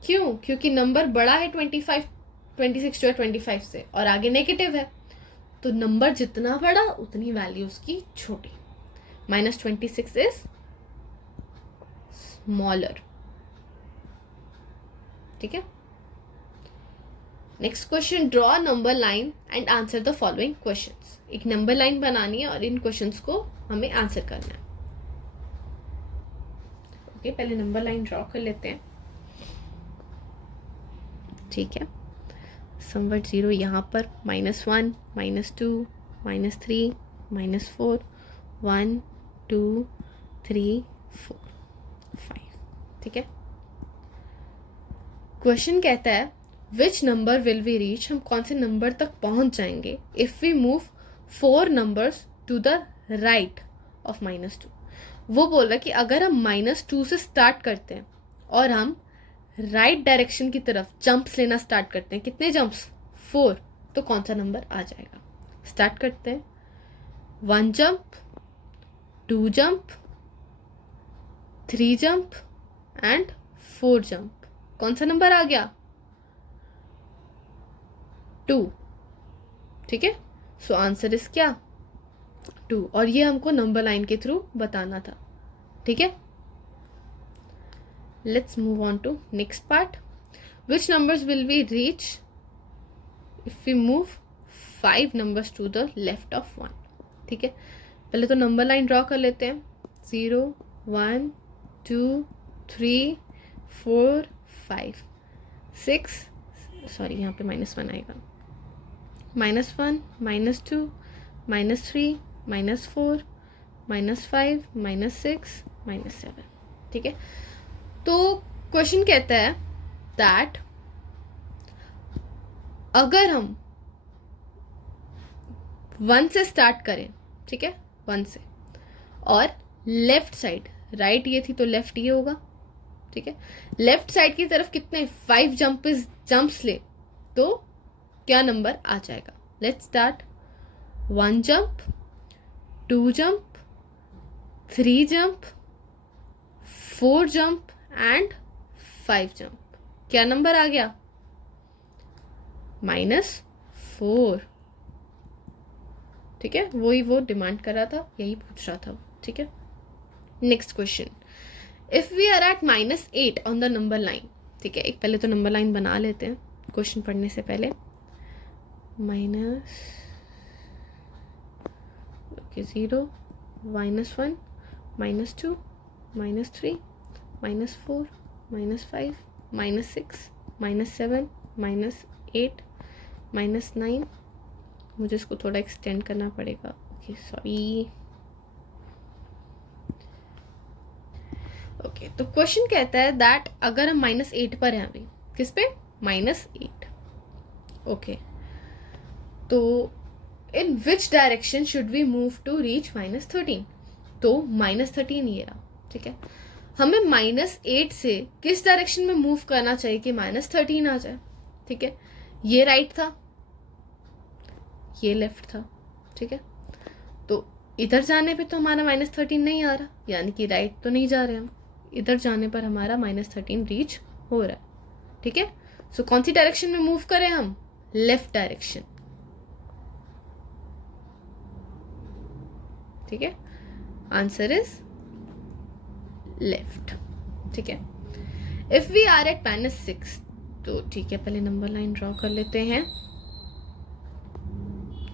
क्यों, क्योंकि नंबर बड़ा है 26 जो है 25 से, और आगे नेगेटिव है, तो नंबर जितना बड़ा उतनी वैल्यू उसकी छोटी। -26 इज स्मॉलर। ठीक है, next question, draw number line and answer the following questions. एक नंबर लाइन बनानी है और इन क्वेश्चंस को हमें आंसर करना है। ओके, पहले नंबर लाइन ड्रॉ कर लेते हैं। ठीक है, समवट 0 यहाँ पर, -1, -2, -3, -4, 1, 2, 3, 4, 5। ठीक है, क्वेश्चन कहता है which number will we reach, हम कौन से नंबर तक पहुंच जाएंगे if we move 4 numbers to the right of -2। वो बोल रहा है कि अगर हम -2 से स्टार्ट करते हैं और हम राइट डायरेक्शन की तरफ जंप्स लेना स्टार्ट करते हैं, कितने जंप्स, 4, तो कौन सा नंबर आ जाएगा। स्टार्ट करते हैं, 1 jump, 2 jump, 3 jump and 4 jump. कौन सा नंबर आ गया, 2। ठीक है, सो आंसर इज क्या, 2, और ये हमको नंबर लाइन के थ्रू बताना था। ठीक है, let's move on to next part. Which numbers will we reach if we move 5 numbers to the left of 1। ठीक है, पहले तो नंबर लाइन ड्रॉ कर लेते हैं, 0, 1, 2, 3, 4, 5, 6, सॉरी यहाँ पे -1 आएगा, -1, -2, -3, -4, -5, -6, -7। ठीक है, तो क्वेश्चन कहता है दैट अगर हम 1 से स्टार्ट करें, ठीक है, 1 से, और लेफ्ट साइड, राइट ये थी तो लेफ्ट ये होगा। ठीक है, लेफ्ट साइड की तरफ कितने 5 जंप्स ले तो क्या नंबर आ जाएगा। Let's start, 1 jump, 2 jump, 3 jump, 4 jump and 5 jump. क्या नंबर आ गया, -4। ठीक है, वही वो डिमांड कर रहा था, यही पूछ रहा था। ठीक है, next question, if we are at -8 on the number line. ठीक है, एक पहले तो नंबर लाइन बना लेते हैं क्वेश्चन पढ़ने से पहले। ओके, 0, -1, -2, -3, -4, -5, -6, -7, -8, -9. मुझे इसको थोड़ा एक्सटेंड करना पड़ेगा. Okay, sorry. ओके, तो क्वेश्चन कहता है दैट अगर हम -8 पर हैं अभी, किस पे? -8. ओके, तो in which direction should we move to reach -13? तो -13 ये रहा. ठीक है, हमें -8 से किस डायरेक्शन में मूव करना चाहिए कि -13 आ जाए? ठीक है, ये राइट था, ये लेफ्ट था. ठीक है, तो इधर जाने पे तो हमारा -13 नहीं आ रहा, यानी कि राइट तो नहीं जा रहे हम. इधर जाने पर हमारा -13 रीच हो रहा है. ठीक है, सो कौन सी डायरेक्शन में मूव करें हम? Left direction. ठीक है, आंसर इज लेफ्ट. ठीक है, इफ वी आर एट -6, तो ठीक है, पहले नंबर लाइन ड्रॉ कर लेते हैं.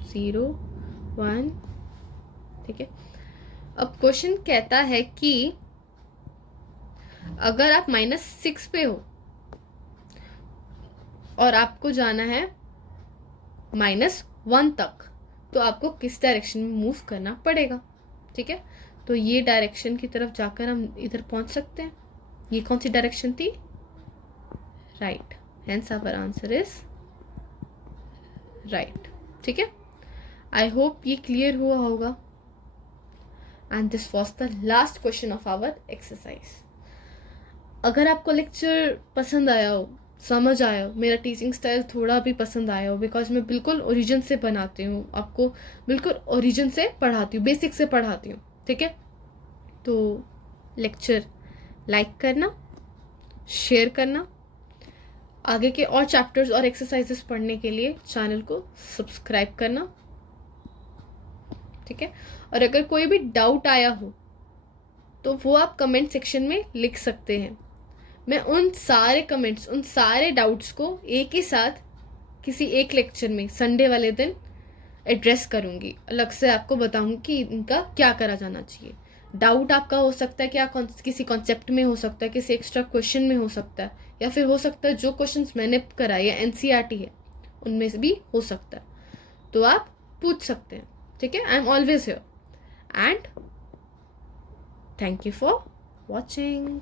0, 1. ठीक है, अब क्वेश्चन कहता है कि अगर आप -6 पे हो और आपको जाना है -1 तक, तो आपको किस डायरेक्शन में मूव करना पड़ेगा? ठीक है, तो ये डायरेक्शन की तरफ जाकर हम इधर पहुंच सकते हैं. ये कौन सी डायरेक्शन थी? Right. Hence our answer is right. ठीक है, आई होप ये क्लियर हुआ होगा. And this was the last question of our exercise. अगर आपको लेक्चर पसंद आया हो, समझ आया हो, मेरा टीचिंग स्टाइल थोड़ा भी पसंद आया हो, बिकॉज मैं बिल्कुल ओरिजिन से बनाती हूँ, आपको बिल्कुल ओरिजिन से पढ़ाती हूँ, बेसिक से पढ़ाती हूँ. ठीक है, तो लेक्चर लाइक करना, शेयर करना, आगे के और चैप्टर्स और एक्सरसाइजेस पढ़ने के लिए चैनल को सब्सक्राइब करना. ठीक है, और अगर कोई भी डाउट आया हो तो वो आप कमेंट सेक्शन में लिख सकते हैं. मैं उन सारे कमेंट्स, उन सारे डाउट्स को एक ही साथ किसी एक लेक्चर में संडे वाले दिन एड्रेस करूंगी. अलग से आपको बताऊंगी कि इनका क्या करा जाना चाहिए. डाउट आपका हो सकता है क्या किसी कॉन्सेप्ट में हो सकता है, किसी एक्स्ट्रा क्वेश्चन में हो सकता है, या फिर हो सकता है जो क्वेश्चंस मैंने कराए या एनसीईआरटी है उनमें से भी हो सकता है. तो आप पूछ सकते हैं. ठीक है, I am always here. And thank you for watching.